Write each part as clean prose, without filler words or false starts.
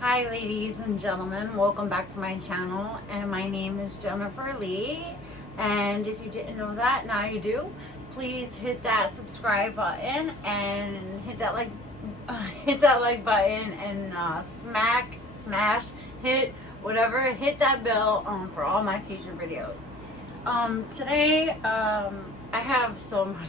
Hi ladies and gentlemen, welcome back to my channel, and my name is Jennifer Lee, and if you didn't know that, now you do. Please hit that subscribe button and hit that like button, and hit that bell for all my future videos. Today I have so much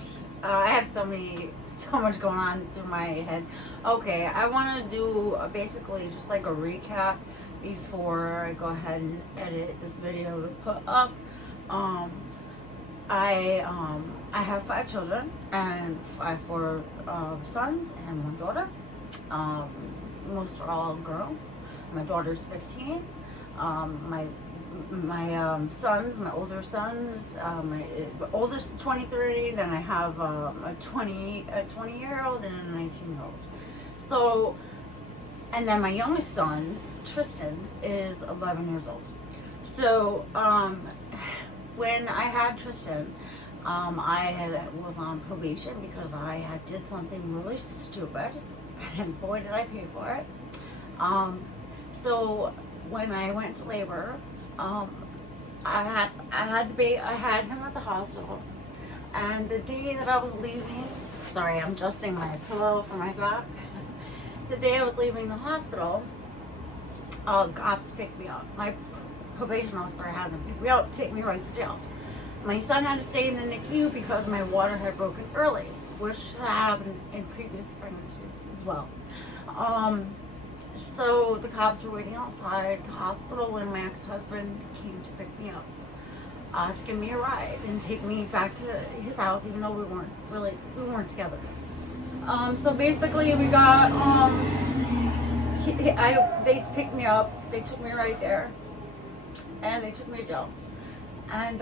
going on through my head. Okay, I want to do basically just like a recap before I go ahead and edit this video to put up. I have 5 children, and 4 sons and 1 daughter. Most are all grown. My daughter's 15. My older sons, my oldest is 23, then I have a 20-year-old and a 19-year-old. So, and then my youngest son, Tristan, is 11 years old. So, when I had Tristan, I was on probation because I did something really stupid, and boy did I pay for it. So when I went to labor, I had him at the hospital, and the day that I was leaving, sorry, I'm adjusting my pillow for my back. The day I was leaving the hospital, the cops picked me up. My probation officer had them pick me up, take me right to jail. My son had to stay in the NICU because my water had broken early, which happened in previous pregnancies as well. So the cops were waiting outside the hospital when my ex-husband came to pick me up, to give me a ride and take me back to his house, even though we weren't together. So basically we got, they picked me up, they took me right there, and they took me to jail. And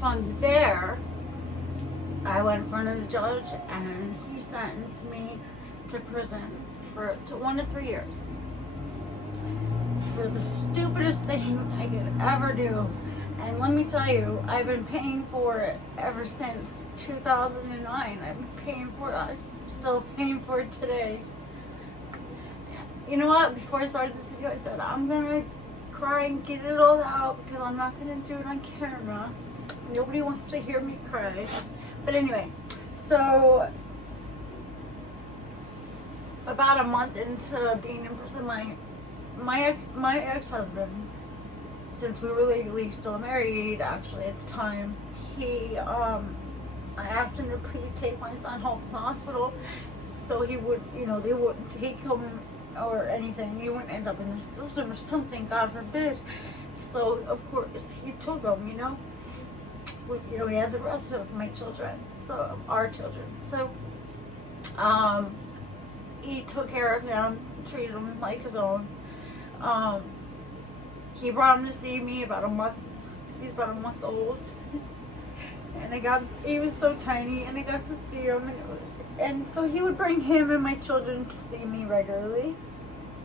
from there, I went in front of the judge, and he sentenced me to prison for 1 to 3 years for the stupidest thing I could ever do. And let me tell you, I've been paying for it ever since 2009. I've been paying for it. I'm still paying for it today. You know what? Before I started this video, I said I'm gonna cry and get it all out because I'm not gonna do it on camera. Nobody wants to hear me cry. But anyway, so about a month into being in prison, my ex-husband, since we were legally still married, actually at the time, I asked him to please take my son home from the hospital, so he would, they wouldn't take him or anything. He wouldn't end up in the system or something, God forbid. So of course he took him. He had the rest of my children, so our children. So he took care of him, treated him like his own. He brought him to see me about a month. He's about a month old, and he was so tiny, and I got to see him, and so he would bring him and my children to see me regularly,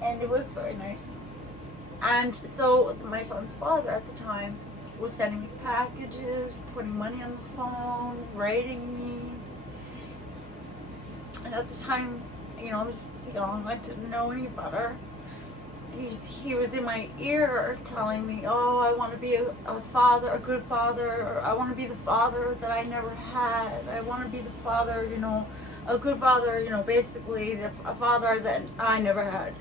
and it was very nice. And so my son's father at the time was sending me packages, putting money on the phone, writing me, and at the time, I was young, I didn't know any better. He was in my ear telling me, oh, I want to be a father, a good father, or I want to be the father that I never had. I want to be the father, a good father, basically a father that I never had,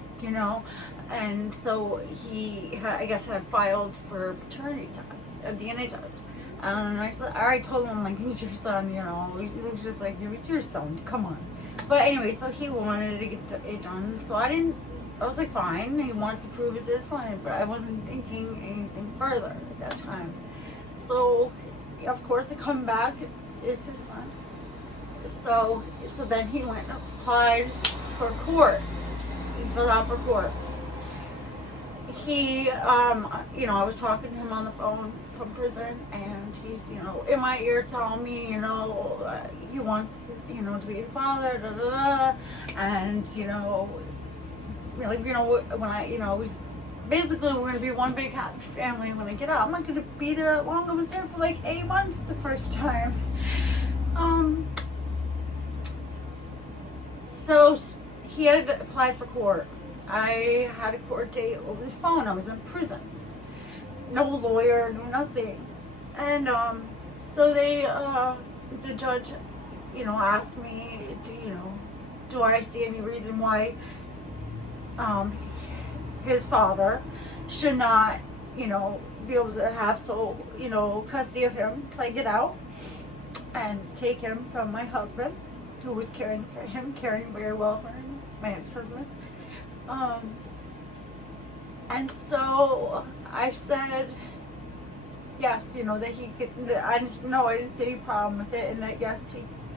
And so he, I guess, had filed for a paternity test, a DNA test. And I told him, like, he's your son, He was just like, he's your son, come on. But anyway, so he wanted to get it done, so I was like, fine, he wants to prove it's his, fine, but I wasn't thinking anything further at that time. So, of course, they come back, it's his son. So then he went and applied for court. He filled out for court. I was talking to him on the phone from prison, and he's, in my ear telling me, he wants, to be a father, da da da, and, when I, basically we're gonna be one big happy family when I get out. I'm not gonna be there that long. I was there for like 8 months the first time. So he had applied for court, I had a court date over the phone. I was in prison. No lawyer, no nothing. And so the judge, asked me, do I see any reason why his father should not, be able to have custody of him till I get out and take him from my husband, who was caring very well for him, my ex-husband. And so I said yes, that he could. I didn't see any problem with it, and that yes,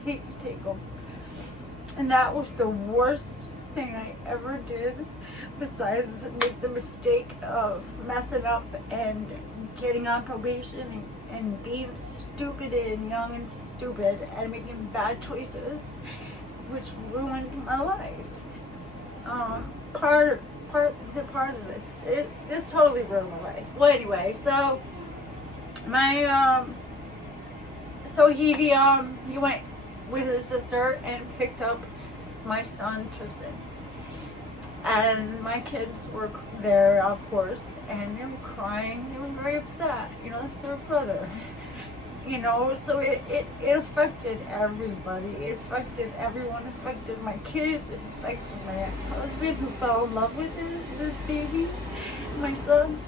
he could take him. And that was the worst thing I ever did, besides make the mistake of messing up and getting on probation and being stupid and young and stupid and making bad choices, which ruined my life. Part of this totally ruined my life. Well, anyway, so he went with his sister and picked up my son Tristan, and my kids were there, of course, and they were crying. They were very upset. That's their brother. So it affected everybody. It affected everyone. It affected my kids. It affected my ex-husband, who fell in love with this baby, my son.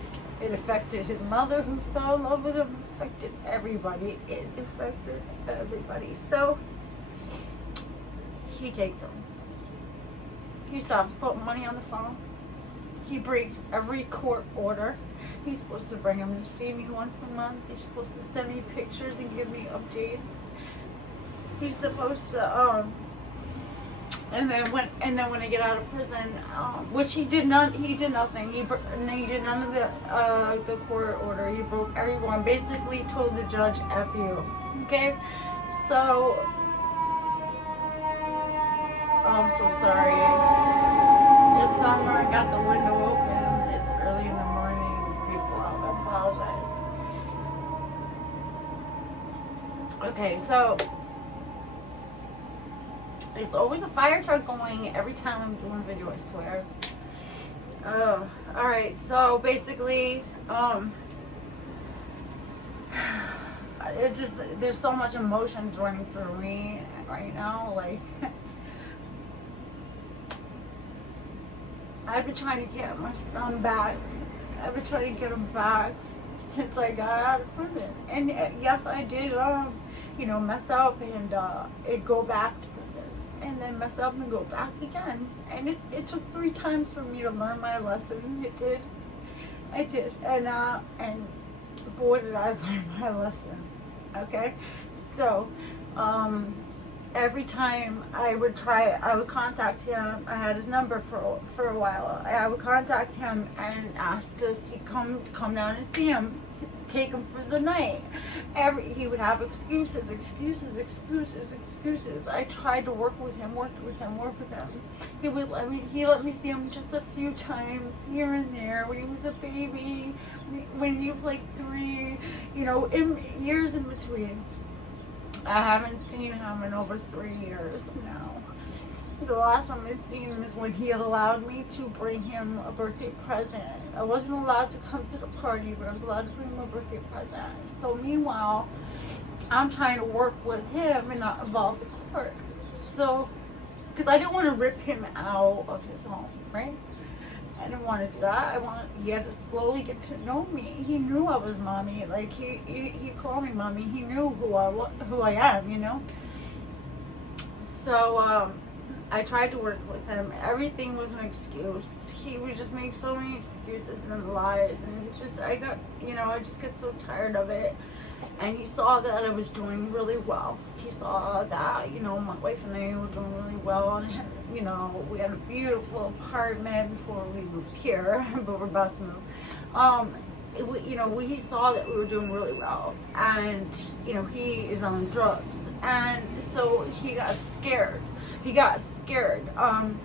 It affected his mother, who fell in love with him. It affected everybody. It affected everybody. So he takes him. He stops putting money on the phone. He breaks every court order. He's supposed to bring him to see me once a month. He's supposed to send me pictures and give me updates. He's supposed to and then when I get out of prison, which he did nothing. He did none of the court order. He broke everyone. Basically told the judge F you. Okay, so I'm so sorry. It's summer. I got the window open. It's early in the morning. It's beautiful out. I apologize. Okay, so there's always a fire truck going every time I'm doing a video, I swear. Alright, so basically, it's just, there's so much emotions running through me right now, like, I've been trying to get my son back. I've been trying to get him back since I got out of prison. And yes, I did, mess up and go back to prison. And then mess up and go back again. And it took 3 times for me to learn my lesson. It did. I did. And boy, did I learn my lesson. Okay? So, every time I would contact him. I had his number for a while. I would contact him and ask to come down and see him, take him for the night. He would have excuses. I tried to work with him. He let me see him just a few times here and there when he was a baby, when he was like 3, in years in between. I haven't seen him in over 3 years now. The last time I've seen him is when he allowed me to bring him a birthday present. I wasn't allowed to come to the party, but I was allowed to bring him a birthday present. So meanwhile, I'm trying to work with him and not involve the court. So, because I didn't want to rip him out of his home, right? I didn't want to do that. He had to slowly get to know me. He knew I was mommy. Like, he called me mommy. He knew who I am, So, I tried to work with him. Everything was an excuse. He would just make so many excuses and lies, and I just get so tired of it. And he saw that I was doing really well. He saw that, my wife and I were doing really well, and we had a beautiful apartment before we moved here, but we're about to move. He saw that we were doing really well, and he is on drugs, and so he got scared.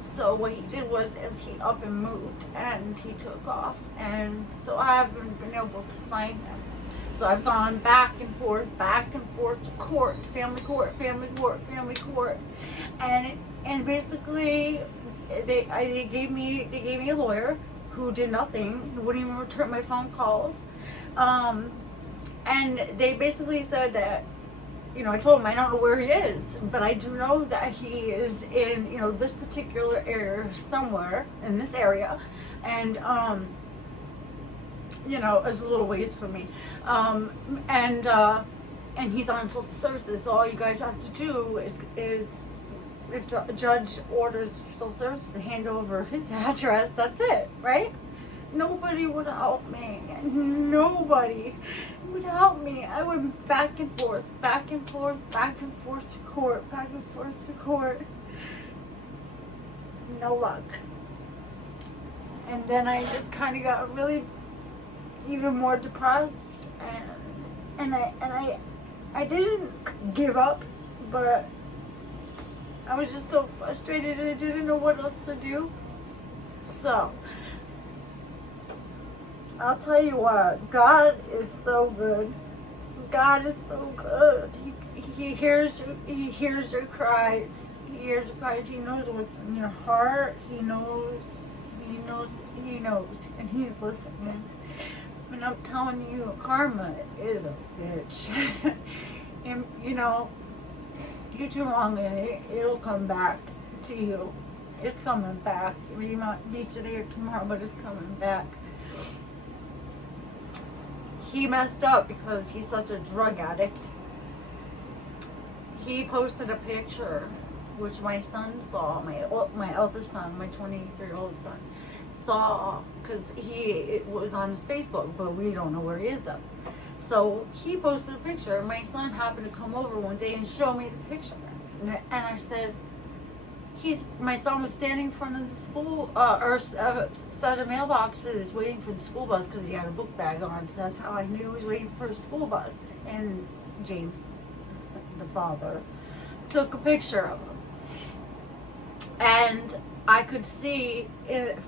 So what he did was he up and moved, and he took off, and so I haven't been able to find him. So I've gone back and forth to court, family court, and basically they gave me a lawyer who did nothing, who wouldn't even return my phone calls. And they basically said that, you know, I told him I don't know where he is, but I do know that he is in, you know, this particular area somewhere in this area. And, you know, it's a little ways from me. And he's on social services. So all you guys have to do is if the judge orders social services to hand over his address, that's it, right? Nobody would help me. Nobody would help me. I went back and forth, back and forth, back and forth to court, back and forth to court. No luck. And then I just kind of got really even more depressed, and I didn't give up, but I was just so frustrated and I didn't know what else to do. So I'll tell you what, God is so good. God is so good. He hears your cries. He hears your cries. He knows what's in your heart. He knows, and he's listening. And I'm telling you, karma is a bitch. And you know, you do wrong and it'll come back to you. It's coming back. It might be today or tomorrow, but it's coming back. He messed up because he's such a drug addict. He posted a picture, which my son saw, my eldest son, my 23-year-old son, saw, because it was on his Facebook, but we don't know where he is though. So he posted a picture, and my son happened to come over one day and show me the picture. And I said, my son was standing in front of the school, set of mailboxes waiting for the school bus because he had a book bag on. So that's how I knew he was waiting for a school bus. And James, the father, took a picture of him. And I could see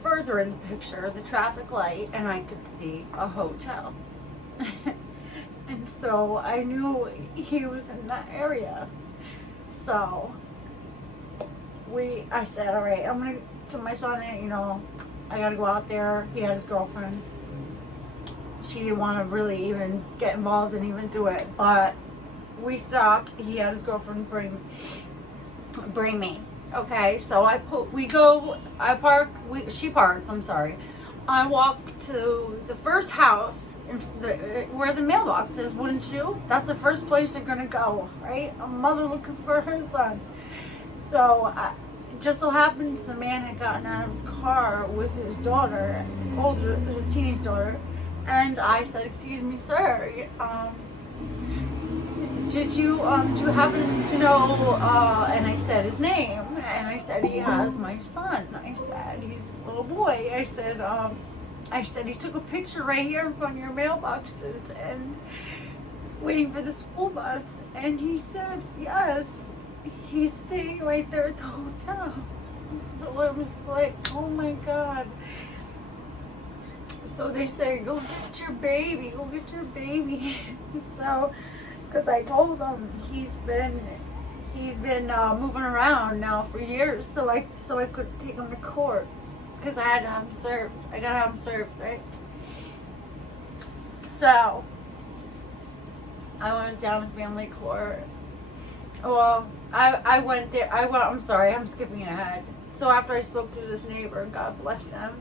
further in the picture the traffic light, and I could see a hotel. And so I knew he was in that area. So I said, all right, I'm going to my son, you know, I got to go out there. He had his girlfriend. She didn't want to really even get involved and even do it. But we stopped. He had his girlfriend bring me. Okay, so she parks, I'm sorry. I walk to the first house where the mailbox is, wouldn't you? That's the first place you're going to go, right? A mother looking for her son. So it just so happens the man had gotten out of his car with his daughter, his teenage daughter, and I said, "Excuse me, sir, do you happen to know?" And I said his name, and I said, "He has my son." I said, "He's a little boy." I said, "He took a picture right here in front of your mailboxes and waiting for the school bus." And he said, "Yes. He's staying right there at the hotel." So I was like, oh my God. So they say, go get your baby. So, because I told him he's been moving around now for years, so I could take him to court, because I had to have him served. I gotta have him served, right? So I went down to family court. Well, I went there. I'm sorry, I'm skipping ahead. So after I spoke to this neighbor, God bless him,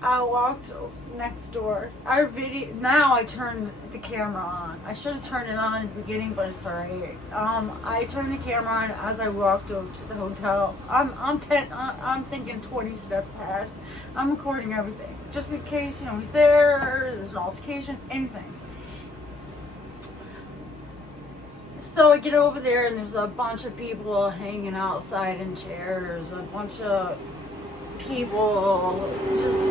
I walked next door. Our video, now I turn the camera on. I should have turned it on in the beginning, but it's alright. I turned the camera on as I walked over to the hotel. I'm thinking 20 steps ahead. I'm recording everything, just in case, you know, he's there's an altercation, anything. So I get over there and there's a bunch of people hanging outside in chairs, a bunch of people, just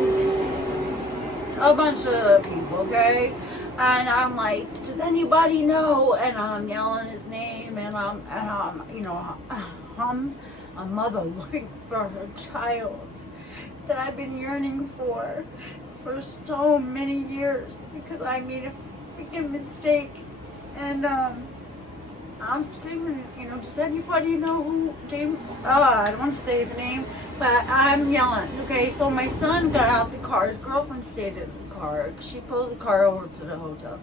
a bunch of people, okay? And I'm like, does anybody know? And I'm yelling his name, and I'm you know, I'm a mother looking for her child that I've been yearning for so many years, because I made a freaking mistake. And I'm screaming, does anybody know who James, I don't want to say his name, but I'm yelling. Okay, so my son got out the car. His girlfriend stayed in the car. She pulled the car over to the hotel.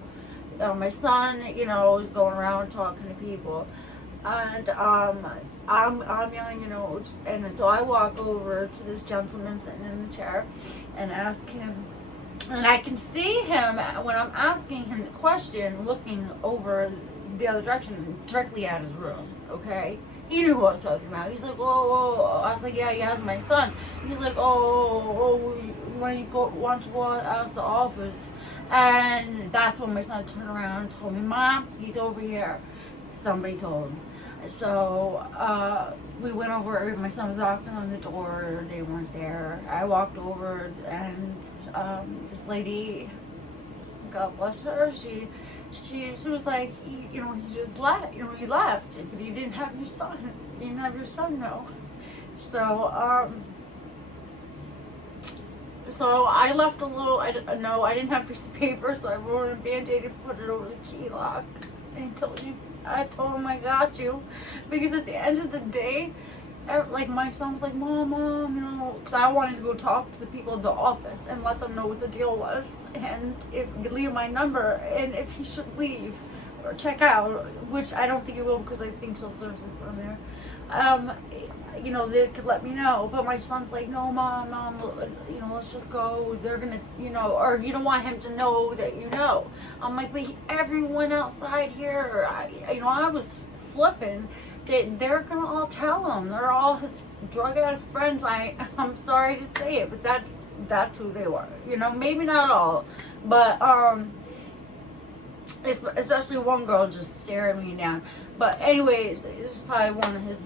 My son, was going around talking to people. And I'm yelling, and so I walk over to this gentleman sitting in the chair and ask him, and I can see him when I'm asking him the question, looking over the other direction, directly at his room. Okay, he knew who I was talking about. He's like, oh. I was like, yeah, that's my son. He's like, oh, why don't you go ask the office? And that's when my son turned around and told me, Mom, he's over here. Somebody told him. So we went over. My son was knocking on the door. They weren't there. I walked over, and this lady, God bless her, she was like, he just left. He left, but he didn't have your son. He didn't have your son, though. So I left a little. I didn't have a piece of paper, so I wrote a Band-Aid and put it over the key lock. I told him I got you, because at the end of the day, like my son was like, Mom, because I wanted to go talk to the people at the office and let them know what the deal was, and if leave my number, and if he should leave or check out, which I don't think he will, because I think social services from there. They could let me know. But my son's like, no, Mom, let's just go. They're gonna, or you don't want him to know that I'm like, but everyone outside here, I was flipping. They're gonna all tell him. They're all his drug addict friends. I'm sorry to say it, but that's who they were. Maybe not all, but especially one girl just staring me down. But anyways, this is probably one of his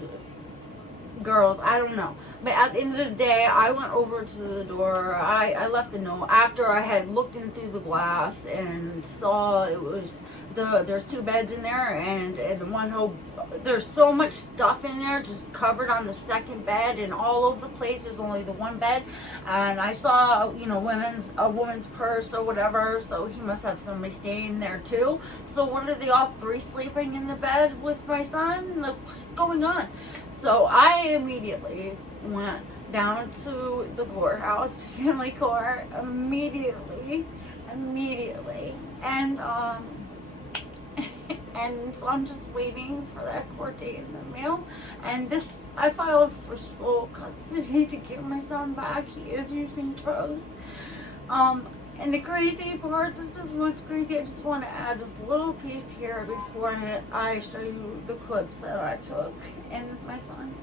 girls, I don't know. But at the end of the day, I went over to the door. I left a note after I had looked in through the glass and saw it was there's 2 beds in there, and the one whole, there's so much stuff in there just covered on the second bed, and all over the place there's only the one bed. And I saw a woman's purse or whatever, so he must have somebody staying there too. So what are they all 3 sleeping in the bed with my son? Like, what's going on? So I immediately went down to the courthouse, to family court, immediately, and and so I'm just waiting for that court date in the mail. And I filed for sole custody to give my son back. He is using drugs. And the crazy part, this is what's crazy, I just want to add this little piece here before I show you the clips that I took and my son.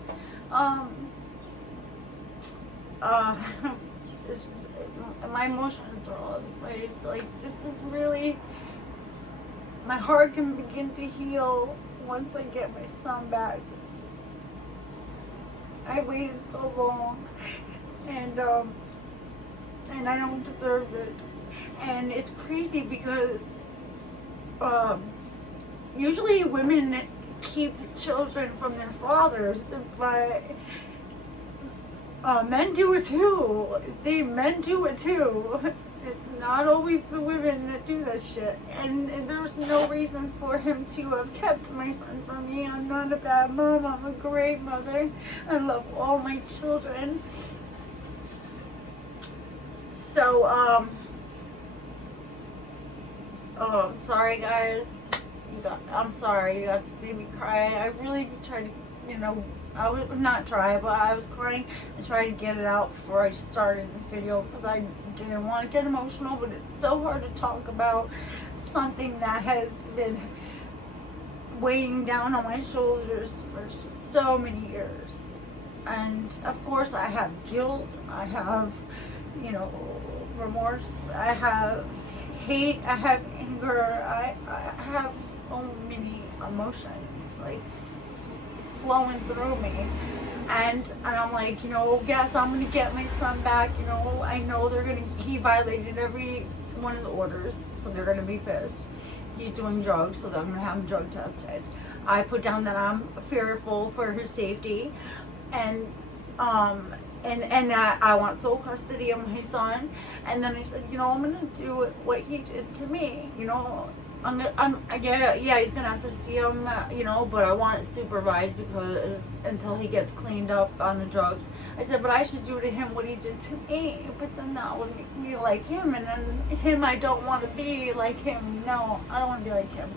My emotions are all over the place. Like, this is really, my heart can begin to heal once I get my son back. I waited so long, and I don't deserve this. And it's crazy because usually women keep children from their fathers, but men do it too. Men do it too. It's not always the women that do that shit. And there's no reason for him to have kept my son from me. I'm not a bad mom. I'm a great mother. I love all my children. So, sorry guys. I'm sorry you got to see me cry. I really tried to, I would not try, but I was crying and trying to get it out before I started this video because I didn't want to get emotional, but it's so hard to talk about something that has been weighing down on my shoulders for so many years. And of course I have guilt, I have, remorse, I have hate, I have anger, I have so many emotions like flowing through me, and I'm like, yes, I'm gonna get my son back. I know he violated every one of the orders, so they're gonna be pissed. He's doing drugs, so I'm gonna have him drug tested. I put down that I'm fearful for his safety, and that I want sole custody of my son. And then I said, I'm gonna do what he did to me. yeah, he's gonna have to see him, you know, but I want it supervised because until he gets cleaned up on the drugs. I said, but I should do to him what he did to me, but then that would make me like him, and then him, I don't want to be like him. No, I don't want to be like him.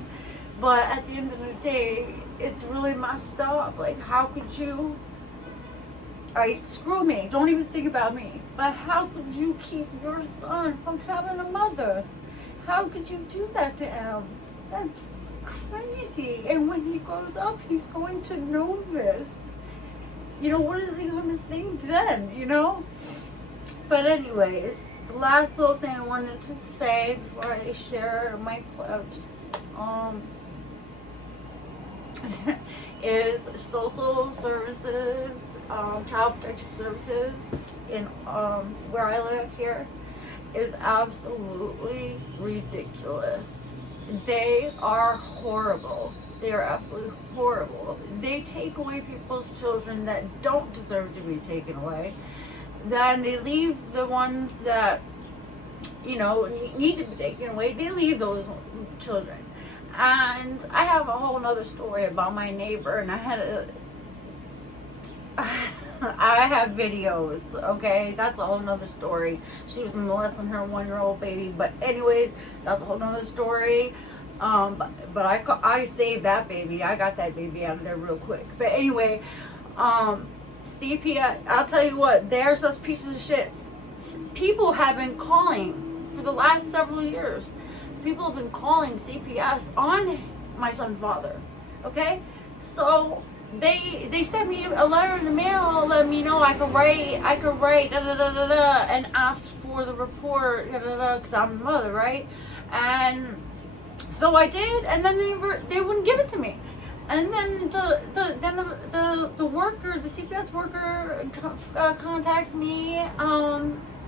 But at the end of the day, it's really messed up. Like, how could you? Alright, screw me. Don't even think about me. But how could you keep your son from having a mother? How could you do that to him? That's crazy. And when he grows up, he's going to know this. You know, what is he going to think then, you know? But anyways, the last little thing I wanted to say before I share my clips, is social services, child protection services in where I live here is absolutely ridiculous. They are horrible. They are absolutely horrible. They take away people's children that don't deserve to be taken away. Then they leave the ones that, you know, need to be taken away. They leave those children. And I have a whole nother story about my neighbor, and I have videos, okay? That's a whole nother story. She was molesting her 1-year-old baby, but anyways, that's a whole nother story. But I saved that baby. I got that baby out of there real quick. But anyway, CPS, I'll tell you what, they're such pieces of shit. People have been calling for the last several years. People have been calling CPS on my son's father, okay? So they sent me a letter in the mail, let me know I could write da da da da da, and ask for the report, da da da, because I'm the mother, right? And so I did, and then they wouldn't give it to me. And then the worker, the CPS worker, contacts me.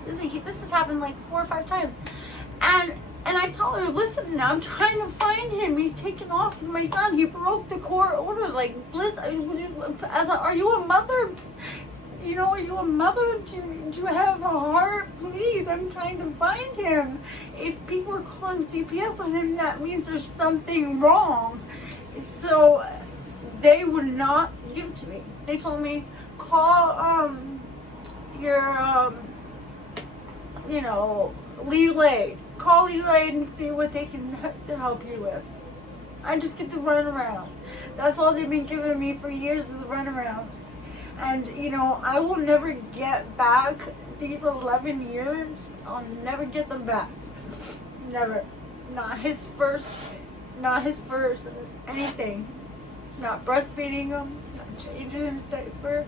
This has happened like 4 or 5 times, and I tell her, listen, I'm trying to find him. He's taken off with my son. He broke the court order. Like, Bliss, are you a mother? You know, are you a mother? Do you have a heart? Please, I'm trying to find him. If people are calling CPS on him, that means there's something wrong. So they would not give it to me. They told me, call your you know, legal aid. Call legal aid and see what they can help you with. I just get to run around. That's all they've been giving me for years, is run around. And you know, I will never get back these 11 years. I'll never get them back. Never. Not his first anything. Not breastfeeding him, not changing his diaper,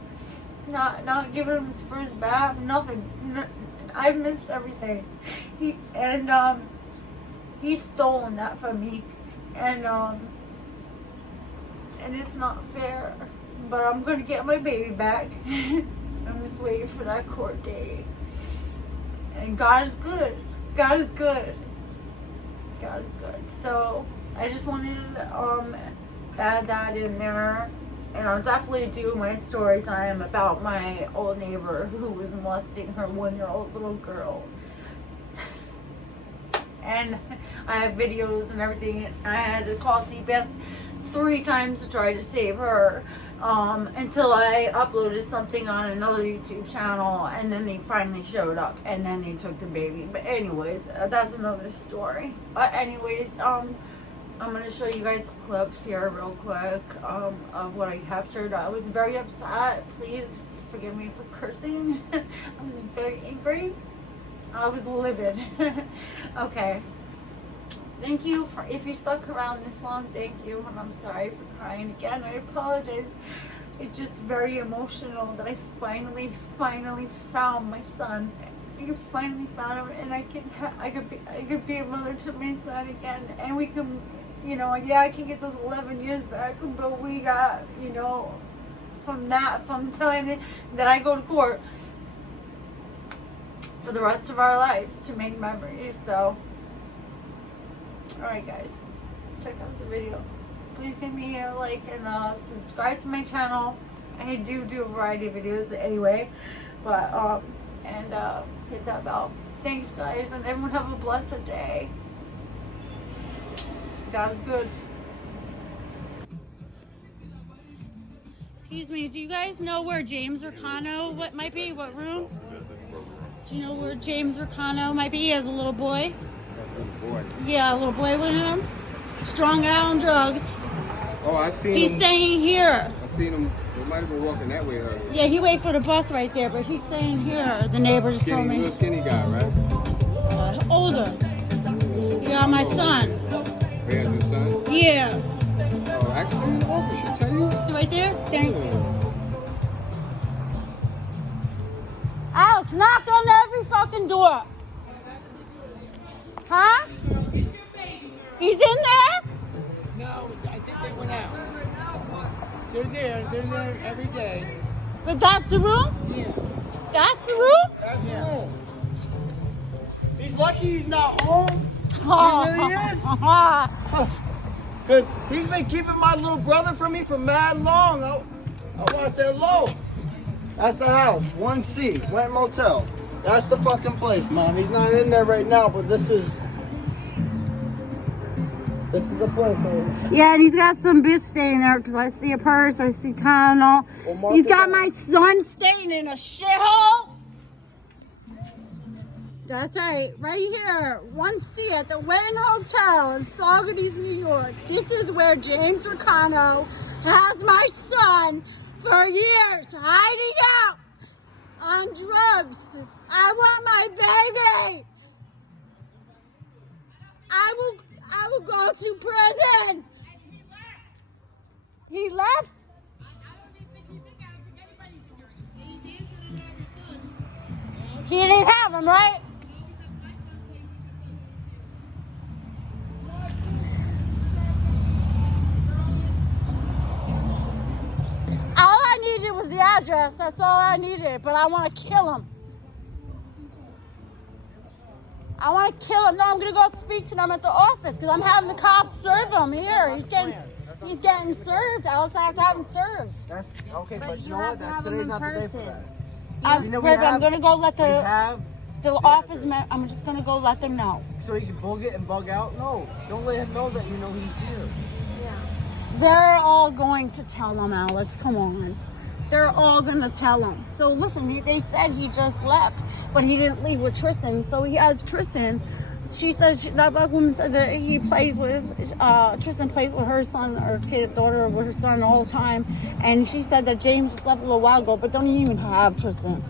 not giving him his first bath, nothing. I've missed everything. He's stolen that from me, and it's not fair. But I'm gonna get my baby back. I'm just waiting for that court date. And God is good. God is good. God is good. So I just wanted to add that in there. And I'll definitely do my story time about my old neighbor who was molesting her 1-year-old little girl. And I have videos and everything. I had to call CPS 3 times to try to save her, until I uploaded something on another YouTube channel, and then they finally showed up, and then they took the baby. But anyways, that's another story. But anyways, I'm going to show you guys clips here real quick of what I captured. I was very upset. Please forgive me for cursing. I was very angry. I was livid. Okay. Thank you for, if you stuck around this long, thank you. And I'm sorry for crying again. I apologize. It's just very emotional that I finally found my son. I finally found him, and I could be a mother to my son again, and we can, you know, yeah, I can get those 11 years back, but we got, you know, from the time that I go to court for the rest of our lives to make memories. So, alright guys, check out the video. Please give me a like and subscribe to my channel. I do a variety of videos anyway, but hit that bell. Thanks guys, and everyone have a blessed day. God is good. Excuse me, do you guys know where James Ricano might be? What room? Do you know where James Ricano might be? He has a little boy. Yeah, a little boy with him. Strung out on drugs. Oh, I seen him. He's staying here. I seen him. They might have been walking that way. Yeah, he wait for the bus right there, but he's staying here. The neighbor just told me. Little skinny guy, right? Older. Yeah, my son. There's his son? Yeah. Oh, actually, in the office, she tell you? Right there? Thank you. Alex, knock on every fucking door. Huh? He's in there? No, I think they went out. They're there every day. But that's the room? Yeah. That's the room? That's the room. He's lucky he's not home. Oh. He really is. Because he's been keeping my little brother from me for mad long. I want to say hello. That's the house, 1C, Went Motel. That's the fucking place, Mom. He's not in there right now, but this is the place. Yeah, and he's got some bitch staying there because I see a purse, I see Tylenol. Well, He's got my son staying in a shithole. That's right, right here, 1C at the Wynn Hotel in Saugerties, New York. This is where James Ricano has my son for years, hiding out on drugs. I want my baby. I will go to prison. He left? He didn't have him, right? All I needed was the address. That's all I needed. But I want to kill him. I want to kill him. No, I'm going to go speak to them at the office because I'm having the cops serve him here. He's getting served. Alex, I have to have him served. That's okay, but you know what? Today's not the day for that. I'm going to go let the office. I'm just going to go let them know. So he can bug it and bug out? No, don't let him know that you know he's here. They're all going to tell him, Alex. Come on. They're all going to tell him. So listen, they said he just left, but he didn't leave with Tristan. So he has Tristan. She said, that black woman said that he plays with, Tristan plays with her son or daughter with her son all the time. And she said that James just left a little while ago, but don't even have Tristan.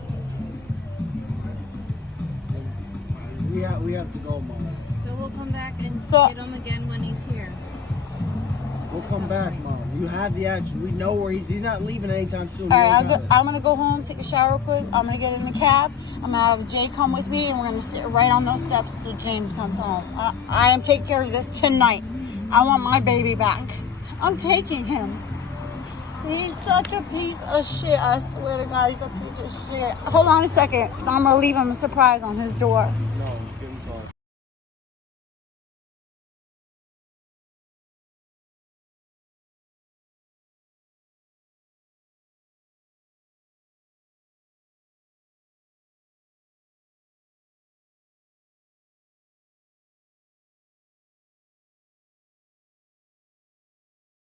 We have to go, Mom. So we'll come back and get him again when he's here. We'll come back, Mom. You have the address. We know where he's not leaving anytime soon. All right, I'm going to go home, take a shower quick. I'm going to get in the cab. I'm going to have Jay come with me, and we're going to sit right on those steps so James comes home. I am taking care of this tonight. I want my baby back. I'm taking him. He's such a piece of shit. I swear to God, he's a piece of shit. Hold on a second. I'm going to leave him a surprise on his door. No, you